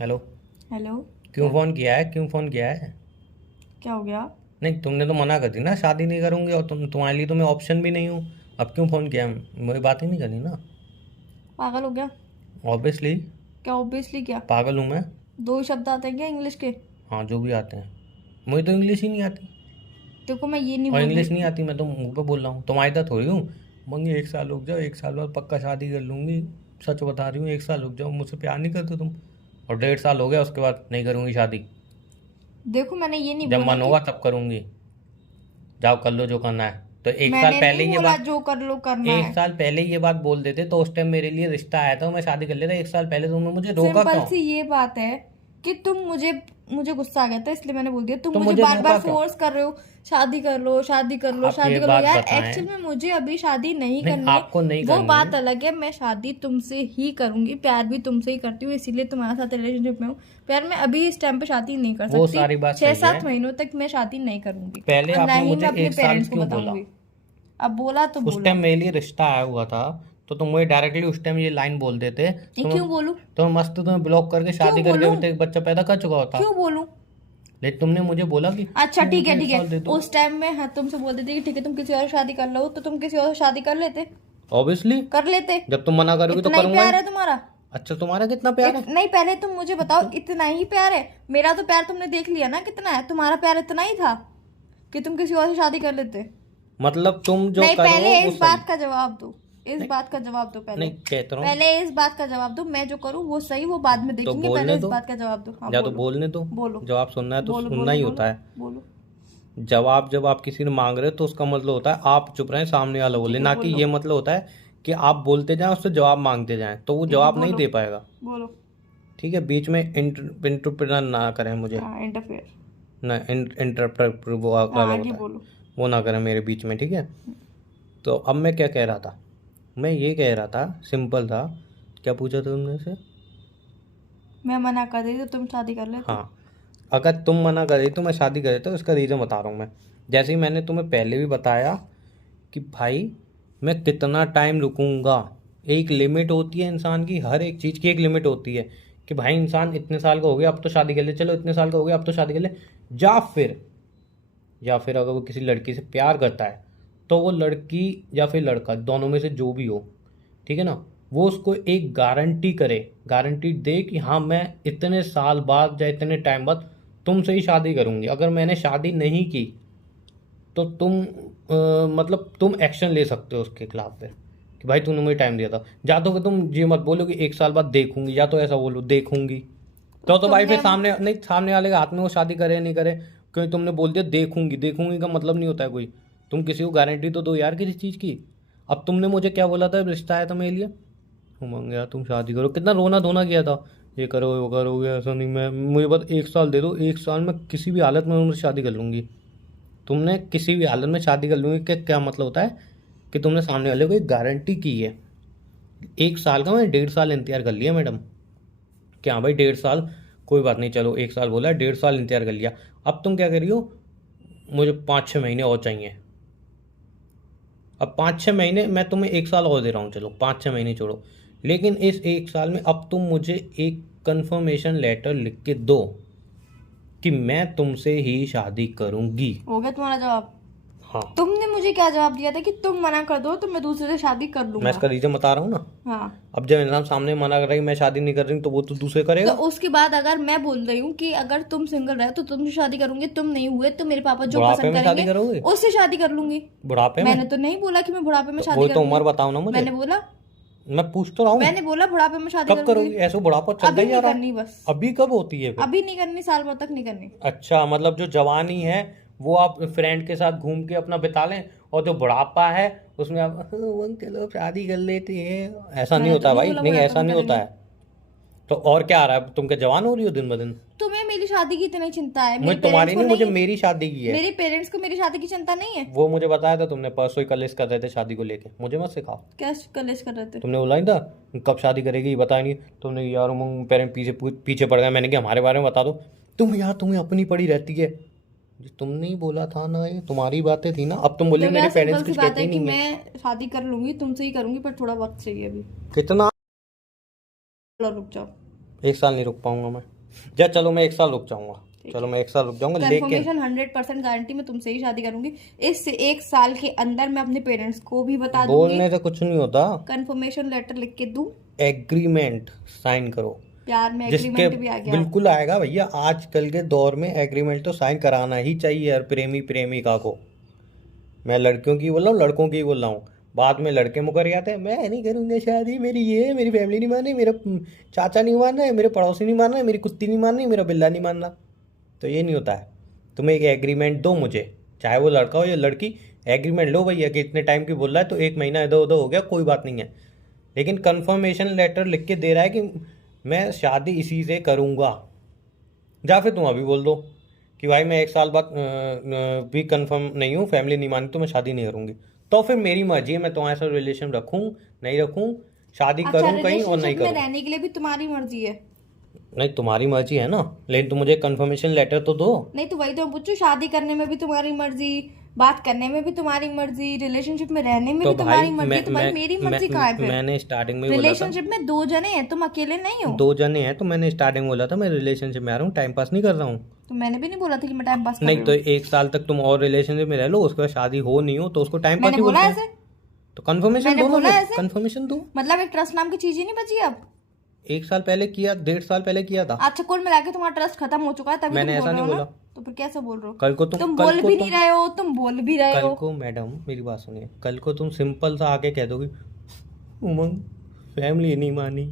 Hello. Hello. क्यों क्या? Phone किया है, क्यों फोन किया है? क्या हो गया? नहीं, तुमने तो मना कर दी ना, शादी नहीं करूंगी, और तुम्हारे लिए तो मैं ऑप्शन भी नहीं हूँ। अब क्यों फोन किया? मुझे बात ही नहीं करनी ना। पागल हो गया? ऑब्वियसली। क्या ऑब्वियसली क्या? पागल हूँ मैं। दो ही शब्द आते हैं क्या इंग्लिश के? हाँ, जो भी आते हैं। मुझे तो इंग्लिश ही नहीं आती। देखो मैं ये नहीं और बोल इंग्लिश नहीं रही। आती, मैं तो मुंह पे बोल रहा हूँ, तुम्हारी तो थोड़ी हूँ। मंगी 1 साल रुक जाओ, 1 साल बाद पक्का शादी कर लूंगी। सच बता रही हूँ, 1 साल रुक जाओ, मुझसे प्यार नहीं करते तुम। और 1.5 साल हो गया, उसके बाद नहीं करूंगी शादी। देखो मैंने ये नहीं जब बोला मन कि होगा तब करूंगी। जाओ कर लो जो करना है। तो 1 साल मैंने नहीं पहले ये बोला बात जो कर लो करना एक है। साल पहले ये बात बोल देते तो उस टाइम मेरे लिए रिश्ता आया था, मैं शादी कर लेता। 1 साल पहले तुमने मुझे रोका सिंपल क्यों? सी ये बात है कि तुम मुझे मुझे गुस्सा आ गया था इसलिए मैंने बोल दिया। तुम तो मुझे मुझे बार बार रोका क्यों? फोर्स कर रहे हो। शादी कर लो, शादी कर लो, आप ये शादी कर लो। बात यार बताएं। एक्चुअल में मुझे अभी शादी नहीं नहीं, करनी है। आपको नहीं वो करनी। बात अलग है। मैं शादी तुमसे ही करूंगी, प्यार भी तुमसे ही करती हूँ, इसीलिए तुम्हारे साथ रिलेशनशिप में हूँ। प्यार मैं अभी इस टाइम पे शादी नहीं कर वो सकती। सारी बात छह सही है। सात महीनों तक मैं शादी नहीं करूंगी। पहले और ना आपने ही मुझे मैं अपने 1 साल पेरेंट्स को क्यों बोला? बताऊंगी। अब बोला तो उस बोला। टाइम मेरे लिए रिश्ता आया हुआ था, तो तुम मुझे डायरेक्टली उस टाइम ये लाइन बोल देते। ये तो मैं क्यों बोलूं? तो मैं मस्त तुम्हें ब्लॉक करके क्यों शादी करके बोलूं? अभी तक एक बच्चा पैदा कर चुका होता। क्यों बोलूं? लेकिन तुमने मुझे बोला कि अच्छा तुम ठीक मुझे है, एक ठीक है। साल दे दो। उस टाइम में हाँ तुमसे बोल देती कि ठीक है तुम किसी और से शादी कर लो, तो तुम किसी और से शादी कर लेते। ऑब्वियसली। कर लेते। जब तुम मना करोगे तो इतना ही करूंगा ही। प्यार है तुम्हारा? अच्छा, तुम्हारा कितना प्यार है? नहीं, पहले तुम मुझे बताओ, इतना ही प्यार है? मेरा तो प्यार तुमने देख लिया ना कितना है। तुम्हारा प्यार इतना ही था कि तुम किसी और से शादी कर लेते? मतलब तुम जो नहीं, करो पहले वो इस सही। बात का जवाब दो। इस नहीं, बात का जवाब दो पहले। नहीं कहता रहा हूँ। पहले इस बात का जवाब दो, मैं जो करूँ वो सही, वो बाद में तो देखेंगे। पहले बोलने इस दो। बात का जवाब दो। हाँ या तो बोलो। बोलने दो। बोलो। जवाब सुनना है तो बोलो सुनना बोलो ही बोलो। होता है। बोलो। जवाब जब आप किसी ने मांग रहे हो तो उसका मतलब होता है आप चुप रहें, सामने वाला बोले, ठीक है ना कि बोलो। ये मतलब होता है कि आप बोलते जाएं, उससे जवाब मांगते जाएं, तो वो ठीक है जवाब नहीं बोलो। दे पाएगा। बोलो। ठीक है, बीच में इंटरप्रेटर ना करें मुझे। हाँ, इंटरफेयर। ना इंटरप्रेटर वो हाँ, अलग आगे होता है। बोलो। वो ना करें मेरे बीच में, ठीक है। तो अब मैं क्या कह रहा था? मैं ये कह रहा था, सिंपल था। क्या पूछा था तुमने से? मैं मना कर देती तो तुम शादी कर लेते? हाँ। अगर तुम मना कर रही तो मैं शादी कर देता, उसका रीज़न बता रहा हूँ मैं। जैसे ही मैंने तुम्हें पहले भी बताया कि भाई मैं कितना टाइम रुकूंगा। एक लिमिट होती है इंसान की, हर एक चीज़ की एक लिमिट होती है। कि भाई इंसान इतने साल का हो गया अब तो शादी कर ले, चलो इतने साल का हो गया अब तो शादी कर ले। या फिर अगर वो किसी लड़की से प्यार करता है, तो वो लड़की या फिर लड़का दोनों में से जो भी हो, ठीक है ना, वो उसको एक गारंटी करे, गारंटी दे कि हाँ मैं इतने साल बाद या इतने टाइम बाद तुमसे ही शादी करूंगी। अगर मैंने शादी नहीं की तो मतलब तुम एक्शन ले सकते हो उसके खिलाफ फिर, कि भाई तूने मुझे टाइम दिया था। या तो फिर तुम ये मत बोलो कि 1 साल बाद देखूंगी, या तो ऐसा बोलो देखूंगी। तो तो भाई फिर तुमने सामने नहीं, सामने वाले के हाथ में वो शादी करे या नहीं करे। क्योंकि तुमने बोल दिया देखूंगी, देखूंगी का मतलब नहीं होता है कोई। तुम किसी को गारंटी तो दो यार किसी चीज़ की। अब तुमने मुझे क्या बोला था, रिश्ता आया था मेरे लिए, उमंग यार तुम शादी करो, कितना रोना धोना किया था। ये करो वो करोगे, ऐसा नहीं, मैं मुझे बस 1 साल दे दो, 1 साल में किसी भी हालत में उनसे शादी कर लूंगी। तुमने किसी भी हालत में शादी कर लूंगी क्या क्या मतलब होता है? कि तुमने सामने वाले को एक गारंटी की है। 1 साल का मैंने 1.5 साल इंतजार कर लिया मैडम। कि हाँ भाई 1.5 साल, कोई बात नहीं, चलो 1 साल बोला, 1.5 साल इंतजार कर लिया। अब तुम क्या कर रही हो? मुझे 5-6 महीने और चाहिए। अब 5-6 महीने मैं तुम्हें 1 साल और दे रहा हूँ, चलो 5-6 महीने छोड़ो। लेकिन इस 1 साल में अब तुम मुझे एक कंफर्मेशन लेटर लिख के दो कि मैं तुमसे ही शादी करूंगी। हो गया तुम्हारा जवाब? हाँ। तुमने मुझे क्या जवाब दिया था कि तुम मना कर दो तो मैं दूसरे से शादी कर मैं लूंगा। इसका रीजन बता रहा हूँ ना। हाँ। अब जब इंसान सामने मना कर रहा है कि मैं शादी नहीं कर रही हूँ, तो वो तो दूसरे तो करेगा। उसके बाद अगर मैं बोल रही हूँ कि अगर तुम सिंगल रहे तो तुमसे शादी करूंगी, तुम नहीं हुए तो मेरे पापा जो बुढ़ापे पसंद में शादी करेंगे करोगे? उससे शादी कर लूंगी। बुढ़ापे में? मैंने तो नहीं बोला कि मैं बुढ़ापे में तो शादी वो तो करूंगी। उम्र बताओ ना मुझे। मैंने बोला मैं पूछ तो रहा हूँ। मैंने बोला बुढ़ापे में शादी कब करूंगी। करोगी? ऐसे बुढ़ापा चलता अभी ही जा नहीं रहा करनी है। बस। अभी कब होती है फिर? अभी नहीं करनी, साल भर तक नहीं करनी। अच्छा, मतलब जो जवानी है वो आप फ्रेंड के साथ घूम के अपना बिता लें, और जो बुढ़ापा है उसमें आप चलो शादी कर लेते हैं, ऐसा नहीं मैंने तो होता नहीं भाई, बोला नहीं बुढ़ापे ऐसा में नहीं होता करेंगे। है। तो और क्या आ रहा है? तुम क्या जवान हो रही हो दिन ब दिन? तुम्हें मेरी शादी की इतनी चिंता है, मुझे मेरे पेरेंट्स तुम्हारी को नहीं, मुझे नहीं है। मेरी शादी की है। मेरे पेरेंट्स को मेरी शादी की चिंता नहीं है। वो मुझे बताया था तुमने, परसों ही कलेश कर रहे थे शादी को लेके, मुझे मत सिखाओ। क्या कलेश कर रहे थे? तुमने बोला नहीं था कब शादी करेगी, बताया नहीं। तुमने यार पेरेंट पीछे पीछे पड़ गए, मैंने कहा हमारे बारे में बता दो। तुम यार तुम्हें अपनी पड़ी रहती है। तुमने ही बोला था ना, ये तुम्हारी बातें थी ना। अब तुम बोली तो मेरे यार पेरेंट्स सिंपल सी कुछ बात कहते है ही कि नहीं है। मैं शादी कर लूंगी, तुमसे ही करूंगी, पर थोड़ा वक्त चाहिए अभी। कितना? थोड़ा रुक जाओ। 1 साल नहीं रुक पाऊंगा मैं। या चलो मैं 1 साल रुक जाऊंगा, चलो मैं 1 साल रुक जाऊंगा, लेकिन कंफर्मेशन 100% गारंटी मैं तुमसे ही शादी करूंगी। इस 1 साल के अंदर मैं अपने पेरेंट्स को भी बता दूंगी। बोलने से कुछ नहीं होता, कंफर्मेशन लेटर लिख के दूं, एग्रीमेंट साइन करो। प्यार में जिसके एग्रीमेंट भी आ गया। बिल्कुल आएगा भैया, आजकल के दौर में एग्रीमेंट तो साइन कराना ही चाहिए हर प्रेमी प्रेमिका को। मैं लड़कियों की बोल रहा हूँ, लड़कों की बोल रहा हूँ। बाद में लड़के मुकर जाते हैं, मैं नहीं करूँगा शादी, मेरी ये मेरी फैमिली नहीं मान रही, मेरा चाचा नहीं मान रहा है, मेरे पड़ोसी नहीं मान रहे, मेरी कुत्ती नहीं मान रही, मेरा बिल्ला नहीं मान रहा। तो ये नहीं होता है। तुम एक एग्रीमेंट दो मुझे, चाहे वो लड़का हो या लड़की, एग्रीमेंट लो भैया कि इतने टाइम की बोल रहा है तो 1 महीना इधर उधर हो गया कोई बात नहीं है, लेकिन कंफर्मेशन लेटर लिख के दे रहा है कि मैं शादी इसी से करूँगा। या फिर तुम अभी बोल दो कि भाई मैं 1 साल बाद भी कंफर्म नहीं हूँ, फैमिली नहीं मानी तो मैं शादी नहीं करूँगी। तो फिर मेरी मर्जी है, मैं तुम्हारे साथ रिलेशन रखूँ नहीं रखूँ, शादी अच्छा, करूँ कहीं और नहीं रिलेशनशिप में करूँ। रहने के लिए भी तुम्हारी मर्जी है। नहीं, तुम्हारी मर्जी है ना, लेकिन तुम मुझे कंफर्मेशन लेटर तो दो। नहीं तो वही तो मैं पूछूं, शादी करने में भी तुम्हारी मर्जी, बात करने में भी तुम्हारी मर्जी, रिलेशनशिप में रहने में तो भी तुम्हारी भाई मर्जी, तो भाई मेरी मर्जी कहाँ है फिर? मैंने स्टार्टिंग में ही बोला था, रिलेशनशिप में 2 जने हैं, तुम अकेले नहीं हो। 2 जने हैं, तो मैंने स्टार्टिंग में बोला था मैं रिलेशनशिप में आ रहा हूँ, टाइम पास नहीं कर रहा हूँ। तो मैंने भी नहीं बोला था कि मैं टाइम पास कर नहीं रही तो हूँ। 1 साल तक तुम और रिलेशनशिप में रह लो, उसके बाद शादी हो नहीं हो तो उसको टाइम पास मैंने ही बोला बोलते हैं। ऐसे? तो कंफर्मेशन मैंने दो ना, बोला फिर ऐसे? कंफर्मेशन दो। मतलब एक ट्रस्ट नाम की चीज ही नहीं बची अब। 1 साल पहले किया, 1.5 साल पहले किया था। अच्छा, कुल मिला के तुम्हारा ट्रस्ट खत्म हो चुका है, तभी मैंने तुम ऐसा बोल रहे नहीं हो ना? बोला। तो फिर कैसे बोल रहे हो? कल को तुम कल बोल को भी तुम नहीं रहे हो, तुम बोल भी रहे कल हो। को मैडम मेरी बात सुनिए, कल को तुम सिंपल सा आके कह दोगी उमंग फैमिली नहीं मानी।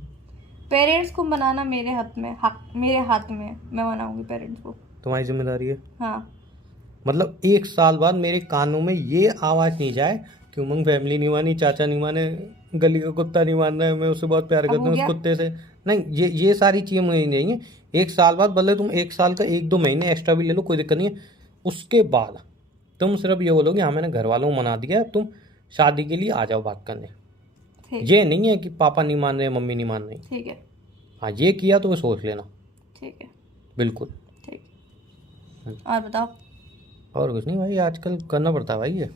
पेरेंट्स को बनाना मेरे हाथ में, मेरे हाथ में है। मैं मनाऊंगी पेरेंट्स को। तुम्हारी जिम्मेदारी है। हाँ। मतलब 1 साल बाद मेरे कानों में ये आवाज़ नहीं जाए कि उमंग फैमिली नहीं मानी, चाचा नहीं माने, गली का कुत्ता नहीं मान रहा है, मैं उससे बहुत प्यार अब करता हो हूँ उस गया? कुत्ते से। नहीं, ये सारी चीज़ें मुझे नहीं चाहिए। 1 साल बाद भले तुम 1 साल का 1-2 महीने एक्स्ट्रा भी ले लो, कोई दिक्कत नहीं है। उसके बाद तुम सिर्फ ये बोलोगे हाँ मैंने घर वालों को मना दिया, तुम शादी के लिए आ जाओ बात करने। ठीक ये नहीं है कि पापा नहीं मान रहे, मम्मी नहीं मान रही। ठीक है। हाँ, ये किया तो वो सोच लेना। ठीक है। बिल्कुल। ठीक। और बताओ। और कुछ नहीं भाई, आजकल करना पड़ता है भाई ये।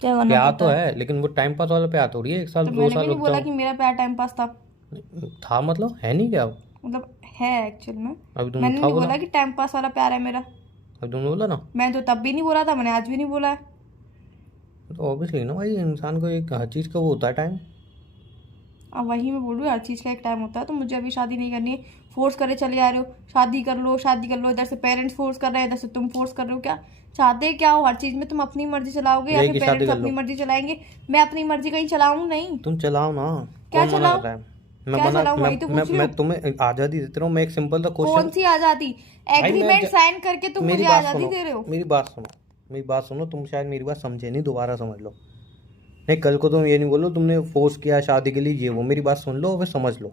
क्या करना प्यार पड़ता तो है? है, लेकिन वो टाइम पास वाला प्यार थोड़ी है 1 साल तो 2 मैंने साल भी नहीं रुक बोला जाओ। कि मेरा प्यार टाइम पास था। था मतलब है नहीं क्या? मतलब है एक्चुअल में। अभी तुमने मैंने था नहीं बोला, बोला कि टाइम पास वाला प्यार है मेरा। अभी तुमने बोला ना। मैं तो तब भी नहीं बोला था, मैंने आज भी नहीं बोला है। तो ऑब्वियसली ना भाई, इंसान को एक हर चीज़ का वो होता है टाइम। अब वही मैं बोल रही हूँ, हर चीज़ का एक टाइम होता है। तो मुझे अभी शादी नहीं करनी है। फोर्स करे चले आ रहे हो, शादी कर लो शादी कर लो। इधर से पेरेंट्स फोर्स कर रहे हैं, इधर से तुम फोर्स कर रहे हो। क्या चाहते क्या हो? हर चीज़ में तुम अपनी मर्जी चलाओगे या यही फिर कि शादी पेरेंट्स कर अपनी लो। मर्जी चलाएंगे? मैं अपनी मर्जी कहीं चलाऊं नहीं। तुम चलाओ ना, क्या कौन मना चलाओ? कर रहा है? क्या चलाऊं? वही तो पूछ रही मैं हूँ। तुम्हें आज़ादी देता रहा हूँ। मैं एक सिंपल सा कौन क्वेश्चन, सी आज़ादी? एग्रीमेंट साइन करके तुम मेरी मुझे बात आज़ादी सुनो, दे रहे हो? मेरी बात सुनो, मेरी बात सुनो। तुम शायद मेरी बात समझे नहीं, दोबारा समझ लो। नहीं, कल को तुम ये नहीं बोलो तुमने फोर्स किया शादी के लिए, ये वो। मेरी बात सुन लो फिर समझ लो,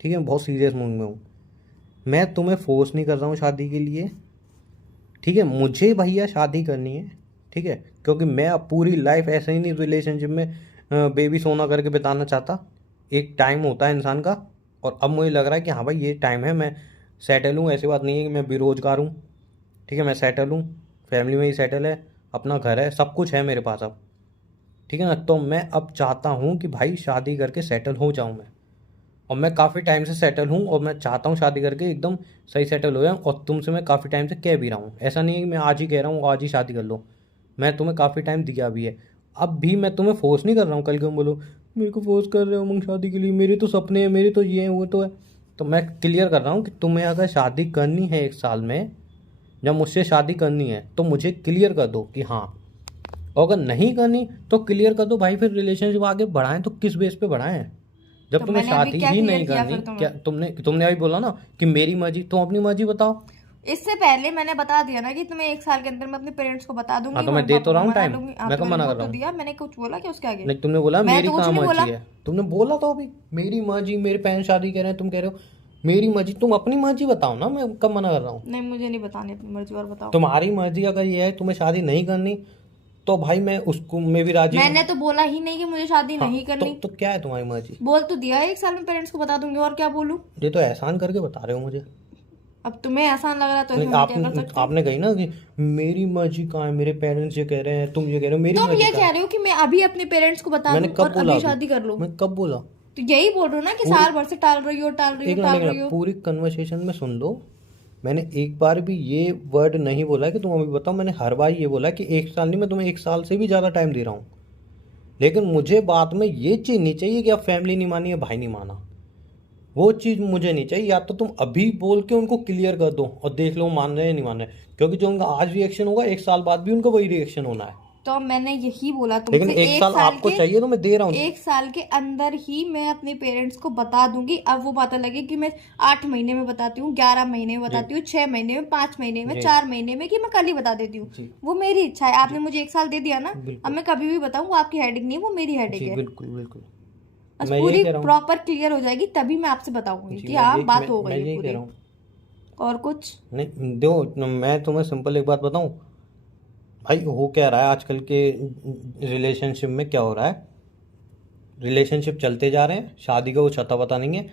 ठीक है? मैं बहुत सीरियस मूड में हूँ। मैं तुम्हें फोर्स नहीं कर रहा हूँ शादी के लिए, ठीक है? मुझे भैया शादी करनी है, ठीक है? क्योंकि मैं अब पूरी लाइफ ऐसे ही नहीं रिलेशनशिप में बेबी सोना करके बिताना चाहता। एक टाइम होता है इंसान का, और अब मुझे लग रहा है कि हाँ भाई ये टाइम है, मैं सेटल हूँ। ऐसी बात नहीं है कि मैं बेरोजगार हूँ, ठीक है? मैं सेटल हूँ, फैमिली में ही सेटल है, अपना घर है, सब कुछ है मेरे पास अब, ठीक है ना? तो मैं अब चाहता हूँ कि भाई शादी करके सेटल हो जाऊँ मैं। और मैं काफ़ी टाइम से सेटल हूँ, और मैं चाहता हूँ शादी करके एकदम सही सेटल हो जाऊँ। और तुमसे मैं काफ़ी टाइम से कह भी रहा हूँ, ऐसा नहीं है कि मैं आज ही कह रहा हूँ आज ही शादी कर लो। मैं तुम्हें काफ़ी टाइम दिया भी है। अब भी मैं तुम्हें फोर्स नहीं कर रहा हूँ, कल को बोलो मेरे को फोर्स कर रहे हो उमंग शादी के लिए, मेरे तो सपने हैं, मेरे तो ये है वो तो है। तो मैं क्लियर कर रहा हूँ कि तुम्हें अगर शादी करनी है 1 साल में, जब मुझसे शादी करनी है तो मुझे क्लियर कर दो कि हाँ। और अगर नहीं करनी तो क्लियर कर दो भाई, फिर रिलेशनशिप आगे बढ़ाएं तो किस बेस पे बढ़ाएं? जब तो तुम्हें मैंने अभी शादी क्या ही क्लियर नहीं किया करनी, फिर तुम्हें? क्या तुमने अभी बोला ना कि मेरी मर्जी, तुम अपनी मर्जी बताओ। इससे पहले मैंने बता दिया ना कि तुम्हें 1 साल के अंदर मैं अपने पेरेंट्स को बता दूंगी। हाँ तो मैं मम्मी दे पापा तो रहा को हूँ मना टाइम, लूंगी। हाँ, मैं तो कब मैंने मना बोल कर रहा तो हूँ? दिया। मैंने कुछ बोला क्या उसके आगे? नहीं, तुमने बोला मैंने मेरी तो कुछ कहाँ नहीं बोला। मर्जी है। तुमने बोला तो अभी मेरी मर्जी, मेरे पेरेंट्स शादी कर रहे हैं, तुम कह रहे हो मेरी मर्जी। तुम अपनी मर्जी बताओ ना, मैं कब मना कर रहा हूँ? नहीं, मुझे नहीं बतानी अपनी मर्जी। और बताओ। तुम्हारी मर्जी अगर ये है तुम्हें शादी नहीं करनी, तो भाई मैं उसको मैं भी राजी हूँ। मैंने तो बोला ही नहीं कि मुझे शादी हाँ, नहीं करनी। तो क्या है तुम्हारी मर्जी? बोल तो दिया 1 साल में पेरेंट्स को बता दूंगी, और क्या बोलूं? ये तो एहसान करके बता रहे हो मुझे। अब तुम्हें आसान लग रहा है तो नहीं, इसमें मैं क्या कर सकती हूँ? आपने कही ना कि मेरी मर्जी कहाँ है, मेरे पेरेंट्स ये कह रहे हैं, तुम ये कह रहे हो मेरी तुम मर्जी ये कहाँ कह है? रहे हो कि मैं अभी अपने पेरेंट्स को बता मैंने दूं कब और बोला अभी शादी कर लूं? मैं कब बोला? तो यही बोल रही हो ना कि साल भर से टाल रही हो टाल रही एक हो मिनट टाल एक रही मिनट, हो। पूरी कन्वर्सेशन में सुन लो। मैंने एक बार भी ये वर्ड नहीं बोला है कि तुम अभी बताओ, मैंने हर बार ये बोला है कि 1 साल नहीं, मैं तुम्हें 1 साल से भी ज़्यादा टाइम दे रहा हूँ। लेकिन मुझे बाद में ये चीज़ नहीं चाहिए कि अब फैमिली नहीं मानी या भाई नहीं माना, वो चीज़ मुझे नहीं चाहिए। या तो तुम अभी बोल के उनको क्लियर कर दो और देख लो मान रहे हैं या नहीं मान रहे, क्योंकि जो उनका आज रिएक्शन होगा 1 साल बाद भी उनका वही रिएक्शन होना है। तो मैंने यही बोला लेकिन तुमसे, 1 साल आपको चाहिए तो मैं दे रहा हूँ। 1 साल के अंदर ही मैं अपने पेरेंट्स को बता दूंगी। अब वो बात अलग है कि मैं 8 महीने में बताती हूँ, 11 महीने में बताती हूँ, 6 महीने में, 5 महीने में, जी 4 महीने में, कि मैं कल ही बता देती हूँ। जी वो मेरी इच्छा है। आपने मुझे 1 साल दे दिया ना, अब बिल्कुल मैं कभी भी बताऊँ वो आपकी हेडेक नहीं है, वो मेरी हेडेक जी है। बिल्कुल बिल्कुल। बस मैं यही पूरी कह रहा हूँ प्रॉपर क्लियर हो जाएगी तभी मैं आपसे बताऊंगी जी, कि हाँ बात हो मैं गई है यही कह पूरी। रहा हूँ। और कुछ? नहीं दो, मैं तुम्हें सिंपल एक बात बताऊं भाई, हो क्या रहा है आजकल के रिलेशनशिप में, क्या हो रहा है, रिलेशनशिप चलते जा रहे हैं, शादी का कुछ अता पता नहीं है।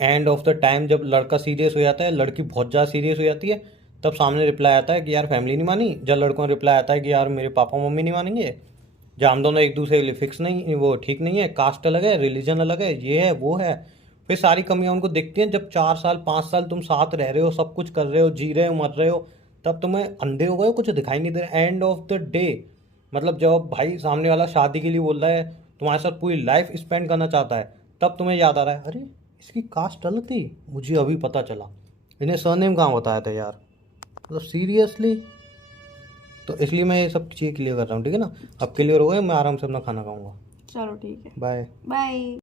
एंड ऑफ द टाइम जब लड़का सीरियस हो जाता है, लड़की बहुत ज़्यादा सीरियस हो जाती है, तब सामने रिप्लाई आता है कि यार फैमिली नहीं मानी। जब लड़कों का रिप्लाई आता है कि यार मेरे पापा मम्मी नहीं मानेंगे। जब हम दोनों एक दूसरे के लिए फिक्स नहीं, वो ठीक नहीं है, कास्ट अलग है, रिलीजन अलग है, ये है वो है, फिर सारी कमियां उनको दिखती हैं। जब 4 साल 5 साल तुम साथ रह रहे हो, सब कुछ कर रहे हो, जी रहे हो, मर रहे हो, तब तुम्हें अंधे हो गए हो, कुछ दिखाई नहीं दे रहा। एंड ऑफ द डे मतलब जब भाई सामने वाला शादी के लिए बोल रहा है, तुम्हारे साथ पूरी लाइफ स्पेंड करना चाहता है, तब तुम्हें याद आ रहा है अरे इसकी कास्ट अलग थी, मुझे अभी पता चला, इन्हें सरनेम कहाँ बताया था यार, मतलब सीरियसली। तो इसलिए मैं ये सब चीज़ क्लियर कर रहा हूँ, ठीक है ना। अब क्लियर हो गए, मैं आराम से अपना खाना खाऊंगा। चलो ठीक है। बाय। बाय।